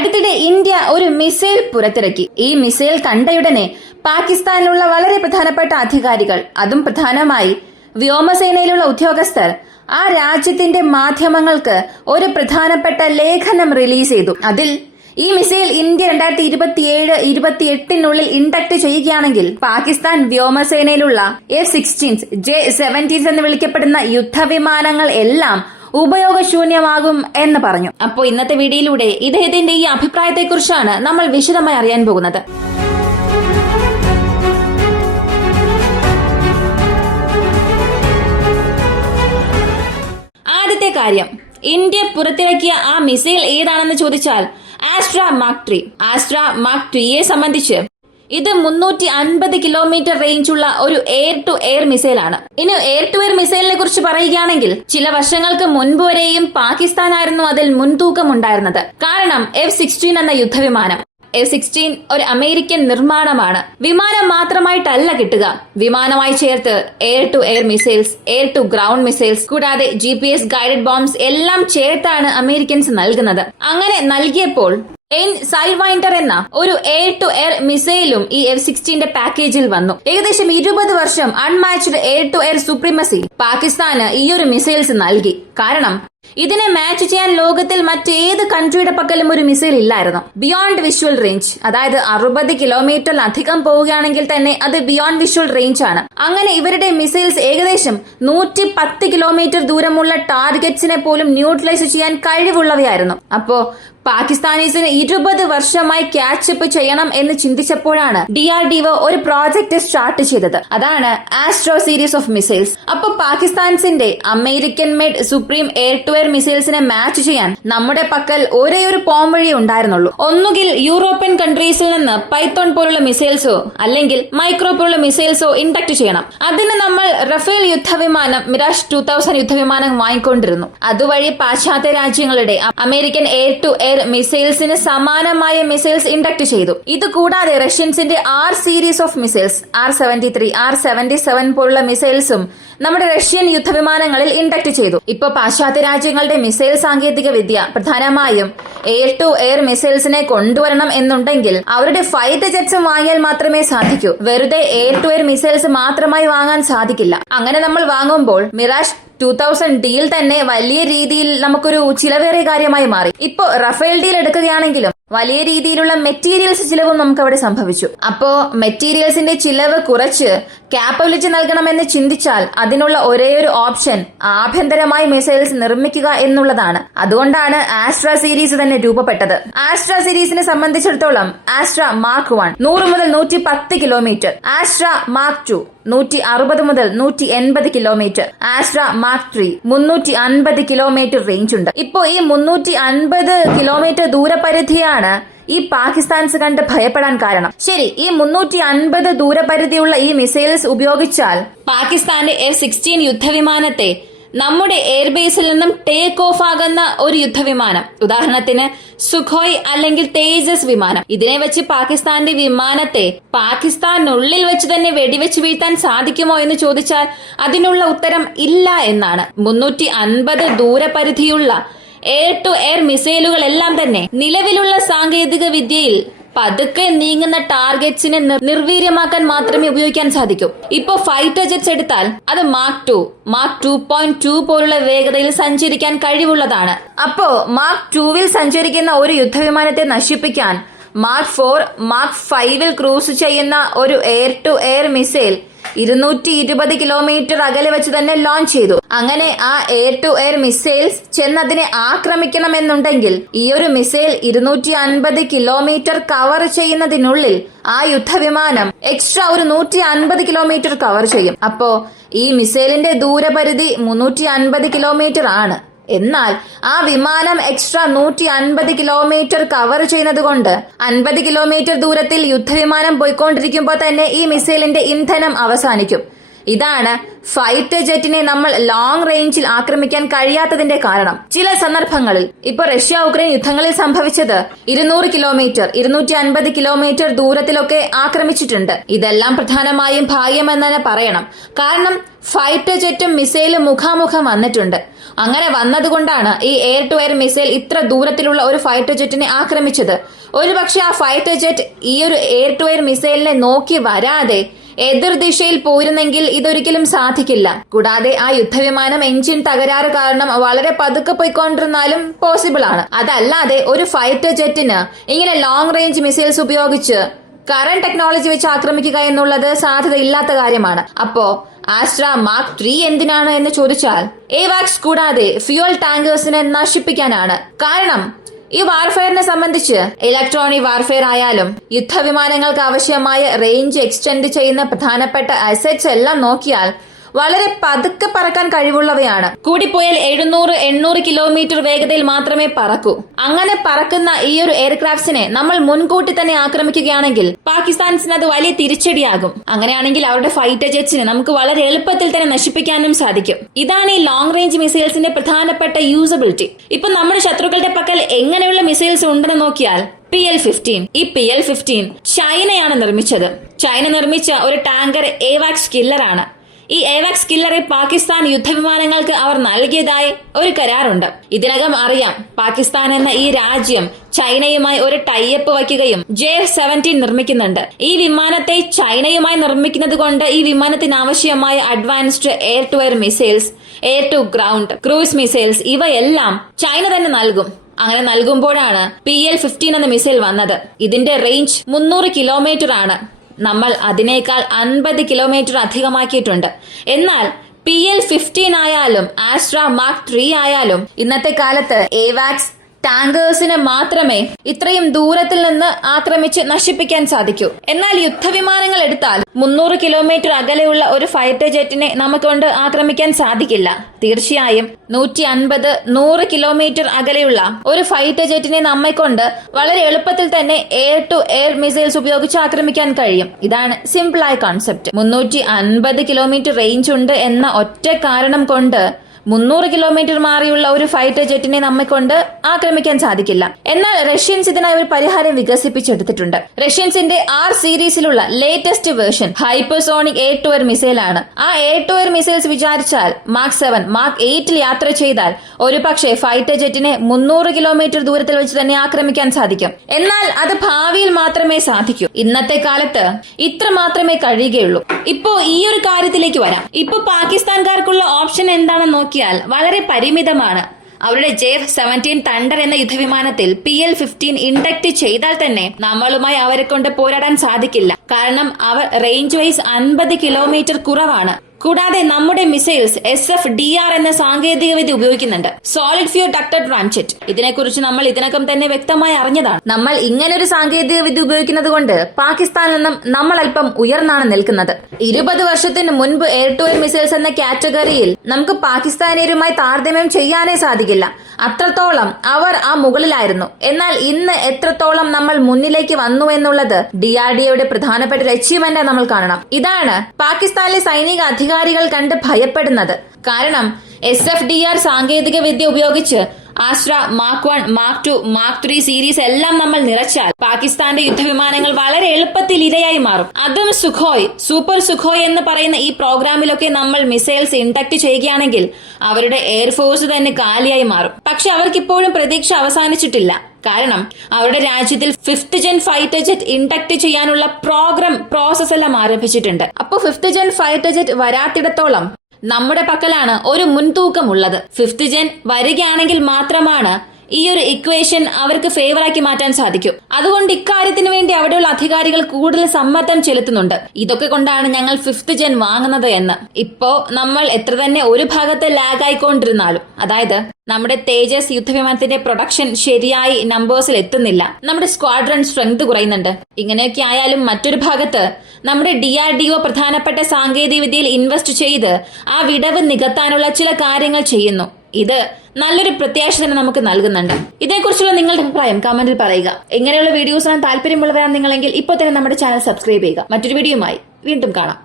അടുത്തിടെ ഇന്ത്യ ഒരു മിസൈൽ പുറത്തിറക്കി. ഈ മിസൈൽ കണ്ടയുടനെ പാകിസ്ഥാനിലുള്ള വളരെ പ്രധാനപ്പെട്ട അധികാരികൾ, അതും പ്രധാനമായി വ്യോമസേനയിലുള്ള ഉദ്യോഗസ്ഥർ, ആ രാജ്യത്തിന്റെ മാധ്യമങ്ങൾക്ക് ഒരു പ്രധാനപ്പെട്ട ലേഖനം റിലീസ് ചെയ്തു. അതിൽ ഈ മിസൈൽ ഇന്ത്യ 2027-28 ഇൻഡക്ട് ചെയ്യുകയാണെങ്കിൽ പാകിസ്ഥാൻ വ്യോമസേനയിലുള്ള F-16, J-17 എന്ന് വിളിക്കപ്പെടുന്ന യുദ്ധവിമാനങ്ങൾ എല്ലാം ഉപയോഗശൂന്യമാകും എന്ന് പറഞ്ഞു. അപ്പോൾ ഇന്നത്തെ വീഡിയോയിലൂടെ ഇദ്ദേഹത്തിന്റെ ഈ അഭിപ്രായത്തെക്കുറിച്ചാണ് നമ്മൾ വിശദമായി അറിയാൻ പോകുന്നത്. ആദ്യത്തെ കാര്യം, ഇന്ത്യ പുറത്തിറക്കിയ ആ മിസൈൽ ഏതാണെന്ന് ചോദിച്ചാൽ ആസ്ട്ര മാർക്ക് 3. ആസ്ട്ര മാർക്ക് 3യെ സംബന്ധിച്ച് ഇത് 350 കിലോമീറ്റർ റേഞ്ചുള്ള ഒരു എയർ ടു എയർ മിസൈലാണ്. ഇനി എയർ ടു എയർ മിസൈലിനെ കുറിച്ച് പറയുകയാണെങ്കിൽ ചില വർഷങ്ങൾക്ക് മുൻപ് വരെയും പാകിസ്ഥാനായിരുന്നു അതിൽ മുൻതൂക്കം ഉണ്ടായിരുന്നത്. കാരണം F-16 എന്ന യുദ്ധവിമാനം, F-16 ഒരു അമേരിക്കൻ നിർമ്മാണമാണ്. വിമാനം മാത്രമായിട്ടല്ല കിട്ടുക, വിമാനമായി ചേർത്ത് air to air missiles, air to ground missiles, കൂടാതെ GPS ഗൈഡഡ് ബോംബ്സ് എല്ലാം ചേർത്താണ് അമേരിക്കൻസ് നൽകുന്നത്. അങ്ങനെ നൽകിയപ്പോൾ സൈൽവൈൻഡർ എന്ന ഒരു എയർ ടു എയർ മിസൈലും ഈ F-16 പാക്കേജിൽ വന്നു. ഏകദേശം 20 വർഷം unmatched air to air supremacy പാകിസ്ഥാന് ഈ ഒരു മിസൈൽസ് നൽകി. കാരണം ഇതിനെ മാച്ച് ചെയ്യാൻ ലോകത്തിൽ മറ്റേത് കൺട്രിയുടെ പക്കലും ഒരു മിസൈൽ ഇല്ലായിരുന്നു. ബിയോണ്ട് വിഷ്വൽ റേഞ്ച്, അതായത് 60 കിലോമീറ്ററിലധികം പോവുകയാണെങ്കിൽ തന്നെ അത് ബിയോണ്ട് വിഷ്വൽ റേഞ്ച് ആണ്. അങ്ങനെ ഇവരുടെ മിസൈൽസ് ഏകദേശം 110 കിലോമീറ്റർ ദൂരമുള്ള ടാർഗറ്റ്സിനെ പോലും ന്യൂട്രലൈസ് ചെയ്യാൻ കഴിവുള്ളവയായിരുന്നു. അപ്പോ പാകിസ്ഥാനീസിന് 20 വർഷമായി ക്യാച്ചപ്പ് ചെയ്യണം എന്ന് ചിന്തിച്ചപ്പോഴാണ് DRDO ഒരു പ്രോജക്ട് സ്റ്റാർട്ട് ചെയ്തത്. അതാണ് ആസ്ട്രോ സീരീസ് ഓഫ് മിസൈൽസ്. അപ്പൊ പാകിസ്ഥാൻസിന്റെ American made supreme air to air മിസൈൽസിനെ മാച്ച് ചെയ്യാൻ നമ്മുടെ പക്കൽ ഒരേ ഒരു പോംവഴി ഉണ്ടായിരുന്നുള്ളൂ. ഒന്നുകിൽ യൂറോപ്യൻ കൺട്രീസിൽ നിന്ന് പൈത്തോൺ പോലുള്ള മിസൈൽസോ അല്ലെങ്കിൽ മൈക്രോ പോലുള്ള മിസൈൽസോ ഇൻഡക്ട് ചെയ്യണം. അതിന് നമ്മൾ റഫേൽ യുദ്ധവിമാനം, മിറാഷ് 2000 യുദ്ധവിമാനം വാങ്ങിക്കൊണ്ടിരുന്നു. അതുവഴി പാശ്ചാത്യ രാജ്യങ്ങളുടെ അമേരിക്കൻ എയർ ടു എയർ മിസൈൽസിന് സമാനമായ മിസൈൽസ് ഇൻഡക്ട് ചെയ്തു. ഇത് കൂടാതെ റഷ്യൻസിന്റെ R series of missiles, R-73, R-77 പോലുള്ള മിസൈൽസും നമ്മുടെ റഷ്യൻ യുദ്ധവിമാനങ്ങളിൽ ഇൻഡക്ട് ചെയ്തു. ഇപ്പൊ പാശ്ചാത്യ രാജ്യങ്ങളുടെ മിസൈൽ സാങ്കേതിക വിദ്യ പ്രധാനമായും എയർ ടു എയർ മിസൈൽസിനെ കൊണ്ടുവരണം എന്നുണ്ടെങ്കിൽ അവരുടെ ഫൈറ്റർ ജെറ്റ്സും വാങ്ങിയാൽ മാത്രമേ സാധിക്കൂ. വെറുതെ എയർ ടു എയർ മിസൈൽസ് മാത്രമായി വാങ്ങാൻ സാധിക്കില്ല. അങ്ങനെ നമ്മൾ വാങ്ങുമ്പോൾ മിറാഷ് 2000 ഡീൽ തന്നെ വലിയ രീതിയിൽ നമുക്കൊരു ചിലവേറിയ കാര്യമായി മാറി. ഇപ്പോ റഫേൽ ഡീൽ എടുക്കുകയാണെങ്കിലും വലിയ രീതിയിലുള്ള മെറ്റീരിയൽസ് ചിലവും നമുക്ക് അവിടെ സംഭവിച്ചു. അപ്പോ മെറ്റീരിയൽസിന്റെ ചിലവ് കുറച്ച് കാപ്പബിലിറ്റി നൽകണമെന്ന് ചിന്തിച്ചാൽ അതിനുള്ള ഒരേയൊരു ഓപ്ഷൻ ആഭ്യന്തരമായി മിസൈൽസ് നിർമ്മിക്കുക എന്നുള്ളതാണ്. അതുകൊണ്ടാണ് ആസ്ട്ര സീരീസ് തന്നെ രൂപപ്പെട്ടത്. ആസ്ട്ര സീരീസിനെ സംബന്ധിച്ചിടത്തോളം ആസ്ട്ര മാർക്ക് 1 100 മുതൽ 110 കിലോമീറ്റർ, ആസ്ട്ര മാർക്ക് 2 160 മുതൽ 180 kilometre, Astra mark 3 350 kilometre range ഉണ്ട്. ഇപ്പോ ഈ 350 കിലോമീറ്റർ ദൂരപരിധിയാണ് ഈ പാകിസ്ഥാൻസ് കണ്ട് ഭയപ്പെടാൻ കാരണം. ശരി, ഈ 350 ദൂരപരിധിയുള്ള ഈ മിസൈൽസ് ഉപയോഗിച്ചാൽ പാകിസ്ഥാന്റെ F-16 യുദ്ധവിമാനത്തെ നമ്മുടെ എയർബേസിൽ നിന്നും ടേക്ക് ഓഫ് ആകുന്ന ഒരു യുദ്ധവിമാനം, ഉദാഹരണത്തിന് സുഖോയ് അല്ലെങ്കിൽ തേജസ് വിമാനം, ഇതിനെ വെച്ച് പാകിസ്ഥാന്റെ വിമാനത്തെ പാകിസ്ഥാനുള്ളിൽ വെച്ച് തന്നെ വെടിവെച്ച് വീഴ്ത്താൻ സാധിക്കുമോ എന്ന് ചോദിച്ചാൽ അതിനുള്ള ഉത്തരം ഇല്ല എന്നാണ്. 350 ദൂരപരിധിയുള്ള എയർ ടു എയർ മിസൈലുകളെല്ലാം തന്നെ നിലവിലുള്ള സാങ്കേതിക വിദ്യയിൽ പതുക്കെ നീങ്ങുന്ന ടാർഗറ്റ്സിനെ നിർവീര്യമാക്കാൻ മാത്രമേ ഉപയോഗിക്കാൻ സാധിക്കൂ. ഇപ്പോ ഫൈറ്റർ ജെറ്റ്സ് എടുത്താൽ അത് മാർക്ക് 2, മാർക്ക് 2.2 പോലുള്ള വേഗതയിൽ സഞ്ചരിക്കാൻ കഴിവുള്ളതാണ്. അപ്പോ മാർക്ക് 2വിൽ സഞ്ചരിക്കുന്ന ഒരു യുദ്ധവിമാനത്തെ നശിപ്പിക്കാൻ മാർക്ക് 4, മാർക്ക് 5ൽ ക്രൂസ് ചെയ്യുന്ന ഒരു air to air missile 220 kilometre അകലെ വെച്ച് തന്നെ ലോഞ്ച് ചെയ്തു. അങ്ങനെ ആ എയർ ടു എയർ മിസൈൽസ് ചെന്നതിനെ ആക്രമിക്കണമെന്നുണ്ടെങ്കിൽ ഈ ഒരു മിസൈൽ 250 കിലോമീറ്റർ കവർ ചെയ്യുന്നതിനുള്ളിൽ ആ യുദ്ധവിമാനം എക്സ്ട്രാ ഒരു 150 കിലോമീറ്റർ കവർ ചെയ്യും. അപ്പോ ഈ മിസൈലിന്റെ ദൂരപരിധി 350 കിലോമീറ്റർ ആണ്. എന്നാൽ ആ വിമാനം എക്സ്ട്രാ 150 കിലോമീറ്റർ കവർ ചെയ്യുന്നത് കൊണ്ട് 50 കിലോമീറ്റർ ദൂരത്തിൽ യുദ്ധവിമാനം പോയിക്കൊണ്ടിരിക്കുമ്പോൾ തന്നെ ഈ മിസൈലിന്റെ ഇന്ധനം അവസാനിക്കും. ഇതാണ് ഫൈറ്റർ ജെറ്റിനെ നമ്മൾ ലോങ് റേഞ്ചിൽ ആക്രമിക്കാൻ കഴിയാത്തതിന്റെ കാരണം. ചില സന്ദർഭങ്ങളിൽ ഇപ്പൊ റഷ്യ ഉക്രൈൻ യുദ്ധങ്ങളിൽ സംഭവിച്ചത് 200 കിലോമീറ്റർ 250 കിലോമീറ്റർ ദൂരത്തിലൊക്കെ ആക്രമിച്ചിട്ടുണ്ട്. ഇതെല്ലാം പ്രധാനമായും ഭാഗ്യമെന്ന് തന്നെ പറയണം. കാരണം ഫൈറ്റർ ജെറ്റും മിസൈലും മുഖാമുഖം വന്നിട്ടുണ്ട്. അങ്ങനെ വന്നതുകൊണ്ടാണ് ഈ എയർ ടു എയർ മിസൈൽ ഇത്ര ദൂരത്തിലുള്ള ഒരു ഫൈറ്റർ ജെറ്റിനെ ആക്രമിച്ചത്. ഒരുപക്ഷെ ആ ഫൈറ്റർ ജെറ്റ് ഈ ഒരു എയർ ടു എയർ മിസൈലിനെ നോക്കി വരാതെ എതിർദിശയിൽ പോയിരുന്നെങ്കിൽ ഇതൊരിക്കലും സാധിക്കില്ല. കൂടാതെ ആ യുദ്ധവിമാനം എഞ്ചിൻ തകരാറ് കാരണം വളരെ പതുക്കെ പോയിക്കൊണ്ടിരുന്നാലും പോസിബിൾ ആണ്. അതല്ലാതെ ഒരു ഫൈറ്റർ ജെറ്റിന് ഇങ്ങനെ ലോങ് റേഞ്ച് മിസൈൽസ് ഉപയോഗിച്ച് കറന്റ് ടെക്നോളജി വെച്ച് ആക്രമിക്കുക എന്നുള്ളത് സാധ്യതയില്ലാത്ത കാര്യമാണ്. അപ്പോ ആസ്ട്ര മാർക്ക് 3 എന്തിനാണ് എന്ന് ചോദിച്ചാൽ ഏവാക്സ് കൂടാതെ ഫ്യൂവൽ ടാങ്കേഴ്സിനെ നശിപ്പിക്കാനാണ്. കാരണം ഈ വാർഫെയറിനെ സംബന്ധിച്ച് ഇലക്ട്രോണിക് വാർഫെയർ ആയാലും യുദ്ധവിമാനങ്ങൾക്ക് ആവശ്യമായ റേഞ്ച് എക്സ്റ്റെൻഡ് ചെയ്യുന്ന പ്രധാനപ്പെട്ട അസറ്റ്സ് എല്ലാം നോക്കിയാൽ വളരെ പതുക്കെ പറക്കാൻ കഴിവുള്ളവയാണ്. കൂടിപ്പോയാൽ 700-800 കിലോമീറ്റർ വേഗതയിൽ മാത്രമേ പറക്കൂ. അങ്ങനെ പറക്കുന്ന ഈ ഒരു എയർക്രാഫ്റ്റ്സിനെ നമ്മൾ മുൻകൂട്ടി തന്നെ ആക്രമിക്കുകയാണെങ്കിൽ പാകിസ്ഥാൻസിന് അത് വലിയ തിരിച്ചടിയാകും. അങ്ങനെയാണെങ്കിൽ അവരുടെ ഫൈറ്റർ ജെറ്റ്സിനെ നമുക്ക് വളരെ എളുപ്പത്തിൽ തന്നെ നശിപ്പിക്കാനും സാധിക്കും. ഇതാണ് ഈ ലോങ് റേഞ്ച് മിസൈൽസിന്റെ പ്രധാനപ്പെട്ട യൂസബിലിറ്റി. ഇപ്പൊ നമ്മുടെ ശത്രുക്കളുടെ പക്കൽ എങ്ങനെയുള്ള മിസൈൽസ് ഉണ്ടെന്ന് നോക്കിയാൽ PL-15. ഈ PL-15 ചൈനയാണ് നിർമ്മിച്ചത്. ചൈന നിർമ്മിച്ച ഒരു ടാങ്കർ ഏവാക്സ് കില്ലറാണ്. ഈ ഏവാക്സ് കില്ലറെ പാകിസ്ഥാൻ യുദ്ധവിമാനങ്ങൾക്ക് അവർ നൽകിയതായി ഒരു കരാറുണ്ട്. ഇതിനകം അറിയാം പാകിസ്ഥാൻ എന്ന ഈ രാജ്യം ചൈനയുമായി ഒരു ടൈപ്പ് വയ്ക്കുകയും J-17 നിർമ്മിക്കുന്നുണ്ട്. ഈ വിമാനത്തെ ചൈനയുമായി നിർമ്മിക്കുന്നത് കൊണ്ട് ഈ വിമാനത്തിന് ആവശ്യമായ advanced air to air missiles, air to ground cruise missiles ഇവയെല്ലാം ചൈന തന്നെ നൽകും. അങ്ങനെ നൽകുമ്പോഴാണ് PL-15 എന്ന മിസൈൽ വന്നത്. ഇതിന്റെ റേഞ്ച് 300 കിലോമീറ്റർ ആണ്. നമ്മൾ അതിനേക്കാൾ 50 കിലോമീറ്റർ അധികമാക്കിയിട്ടുണ്ട്. എന്നാൽ PL-15 ആയാലും ആസ്ട്ര മാർക്ക് 3 ആയാലും ഇന്നത്തെ കാലത്ത് ഏവാക്സ് ടാങ്കേഴ്സിനെ മാത്രമേ ഇത്രയും ദൂരത്തിൽ നിന്ന് ആക്രമിച്ച് നശിപ്പിക്കാൻ സാധിക്കൂ. എന്നാൽ യുദ്ധവിമാനങ്ങൾ എടുത്താൽ 300 കിലോമീറ്റർ അകലെയുള്ള ഒരു ഫൈറ്റർ ജെറ്റിനെ നമുക്കൊണ്ട് ആക്രമിക്കാൻ സാധിക്കില്ല. തീർച്ചയായും 150-100 കിലോമീറ്റർ അകലെയുള്ള ഒരു ഫൈറ്റർ ജെറ്റിനെ നമ്മെക്കൊണ്ട് വളരെ എളുപ്പത്തിൽ തന്നെ എയർ ടു എയർ മിസൈൽസ് ഉപയോഗിച്ച് ആക്രമിക്കാൻ കഴിയും. ഇതാണ് സിമ്പിളായ കോൺസെപ്റ്റ്. 350 കിലോമീറ്റർ റേഞ്ച് ഉണ്ട് എന്ന ഒറ്റ കാരണം കൊണ്ട് 300 കിലോമീറ്റർ മാറിയുള്ള ഒരു ഫൈറ്റർ ജെറ്റിനെ നമ്മെക്കൊണ്ട് ആക്രമിക്കാൻ സാധിക്കില്ല. എന്നാൽ റഷ്യൻസ് ഇതിനായി ഒരു പരിഹാരം വികസിപ്പിച്ചെടുത്തിട്ടുണ്ട്. റഷ്യൻസിന്റെ R സീരീസിലുള്ള latest version hypersonic air to air missile ആണ്. ആ എയർ ടു എയർ മിസൈൽസ് വിചാരിച്ചാൽ മാർക്ക് 7, മാർക്ക് 8 യാത്ര ചെയ്താൽ ഒരു പക്ഷേ ഫൈറ്റർ ജെറ്റിനെ 300 കിലോമീറ്റർ ദൂരത്തിൽ വെച്ച് തന്നെ ആക്രമിക്കാൻ സാധിക്കും. എന്നാൽ അത് ഭാവിയിൽ മാത്രമേ സാധിക്കൂ. ഇന്നത്തെ കാലത്ത് ഇത്ര മാത്രമേ കഴിയുകയുള്ളൂ. ഇപ്പോ ഈ ഒരു കാര്യത്തിലേക്ക് വരാം. ഇപ്പൊ പാകിസ്ഥാൻകാർക്കുള്ള ഓപ്ഷൻ എന്താണെന്ന് നോക്കിയാൽ വളരെ പരിമിതമാണ്. അവരുടെ J-17 തണ്ടർ എന്ന യുദ്ധവിമാനത്തിൽ PL-15 ഇൻഡക്ട് ചെയ്താൽ തന്നെ നമ്മളുമായി അവരെ കൊണ്ട് പോരാടാൻ സാധിക്കില്ല. കാരണം അവർ റേഞ്ച് വൈസ് 50 കിലോമീറ്റർ കുറവാണ്. കൂടാതെ നമ്മുടെ മിസൈൽസ് SFDR എന്ന സാങ്കേതിക വിദ്യ ഉപയോഗിക്കുന്നുണ്ട്, സോളിഡ് ഫ്യൂൽ ഡക്റ്റഡ് റാംജെറ്റ്. ഇതിനെക്കുറിച്ച് നമ്മൾ ഇതിനകം തന്നെ വ്യക്തമായി അറിഞ്ഞതാണ്. നമ്മൾ ഇങ്ങനൊരു സാങ്കേതിക വിദ്യ ഉപയോഗിക്കുന്നത് കൊണ്ട് പാകിസ്ഥാനിൽ നിന്നും നമ്മൾ അല്പം ഉയർന്നാണ് നിൽക്കുന്നത്. 20 വർഷത്തിന് മുൻപ് എയർ ടു എയർ മിസൈൽസ് എന്ന കാറ്റഗറിയിൽ നമുക്ക് പാകിസ്ഥാനിയരുമായി താരതമ്യം ചെയ്യാനേ സാധിക്കില്ല. അത്രത്തോളം അവർ ആ മുകളിലായിരുന്നു. എന്നാൽ ഇന്ന് എത്രത്തോളം നമ്മൾ മുന്നിലേക്ക് വന്നു എന്നുള്ളത് DRDOയുടെ പ്രധാനപ്പെട്ട ഒരു അച്ചീവ്മെന്റ് നമ്മൾ കാണണം. ഇതാണ് പാകിസ്ഥാനിലെ സൈനിക അധികാരികൾ കണ്ട് ഭയപ്പെടുന്നത്. കാരണം SFDR സാങ്കേതിക വിദ്യ ഉപയോഗിച്ച് Astra mark 1, mark 2, mark 3 series എല്ലാം നമ്മൾ നിറച്ചാൽ പാകിസ്ഥാന്റെ യുദ്ധവിമാനങ്ങൾ വളരെ എളുപ്പത്തിൽ ഇരയായി മാറും. അതും സുഖോയ്, സൂപ്പർ സുഖോയ് എന്ന് പറയുന്ന ഈ പ്രോഗ്രാമിലൊക്കെ നമ്മൾ മിസൈൽസ് ഇൻഡക്ട് ചെയ്യുകയാണെങ്കിൽ അവരുടെ എയർഫോഴ്സ് തന്നെ കാലിയായി മാറും. പക്ഷെ അവർക്കിപ്പോഴും പ്രതീക്ഷ അവസാനിച്ചിട്ടില്ല. കാരണം അവരുടെ രാജ്യത്തിൽ 5th gen fighter jet induct ചെയ്യാനുള്ള പ്രോസസ് എല്ലാം ആരംഭിച്ചിട്ടുണ്ട്. അപ്പൊ 5th ജെൻ ഫൈറ്റർ ജെറ്റ് വരാത്തിടത്തോളം നമ്മുടെ പക്കലാണ് ഒരു മുൻതൂക്കം ഉള്ളത്. 5th ജെൻ വരികയാണെങ്കിൽ മാത്രമാണ് ഈ ഒരു ഇക്വേഷൻ അവർക്ക് ഫേവറാക്കി മാറ്റാൻ സാധിക്കും. അതുകൊണ്ട് ഇക്കാര്യത്തിന് വേണ്ടി അവിടെയുള്ള അധികാരികൾ കൂടുതൽ സമ്മർദ്ദം ചെലുത്തുന്നുണ്ട്. ഇതൊക്കെ കൊണ്ടാണ് ഞങ്ങൾ 5th ജെൻ വാങ്ങുന്നത് എന്ന്. ഇപ്പോ നമ്മൾ എത്ര തന്നെ ഒരു ഭാഗത്ത് ലാഗ് ആയിക്കൊണ്ടിരുന്നാലും, അതായത് നമ്മുടെ തേജസ് യുദ്ധവിമാനത്തിന്റെ പ്രൊഡക്ഷൻ ശരിയായി നമ്പേഴ്സിൽ എത്തുന്നില്ല, നമ്മുടെ സ്ക്വാഡ്രൺ സ്ട്രെങ്ത് കുറയുന്നുണ്ട്. ഇങ്ങനെയൊക്കെ ആയാലും മറ്റൊരു ഭാഗത്ത് നമ്മുടെ DRDO പ്രധാനപ്പെട്ട സാങ്കേതിക വിദ്യയിൽ ഇൻവെസ്റ്റ് ചെയ്ത് ആ വിടവ് നികത്താനുള്ള ചില കാര്യങ്ങൾ ചെയ്യുന്നു. ഇത് നല്ലൊരു പ്രത്യാശ തന്നെ നമുക്ക് നൽകുന്നുണ്ട്. ഇതേക്കുറിച്ചുള്ള നിങ്ങളുടെ അഭിപ്രായം കമന്റിൽ പറയുക. ഇങ്ങനെയുള്ള വീഡിയോസിന് താല്പര്യമുള്ളവരാണ് നിങ്ങളെങ്കിൽ ഇപ്പോൾ തന്നെ നമ്മുടെ ചാനൽ സബ്സ്ക്രൈബ് ചെയ്യുക. മറ്റൊരു വീഡിയോയുമായി വീണ്ടും കാണാം.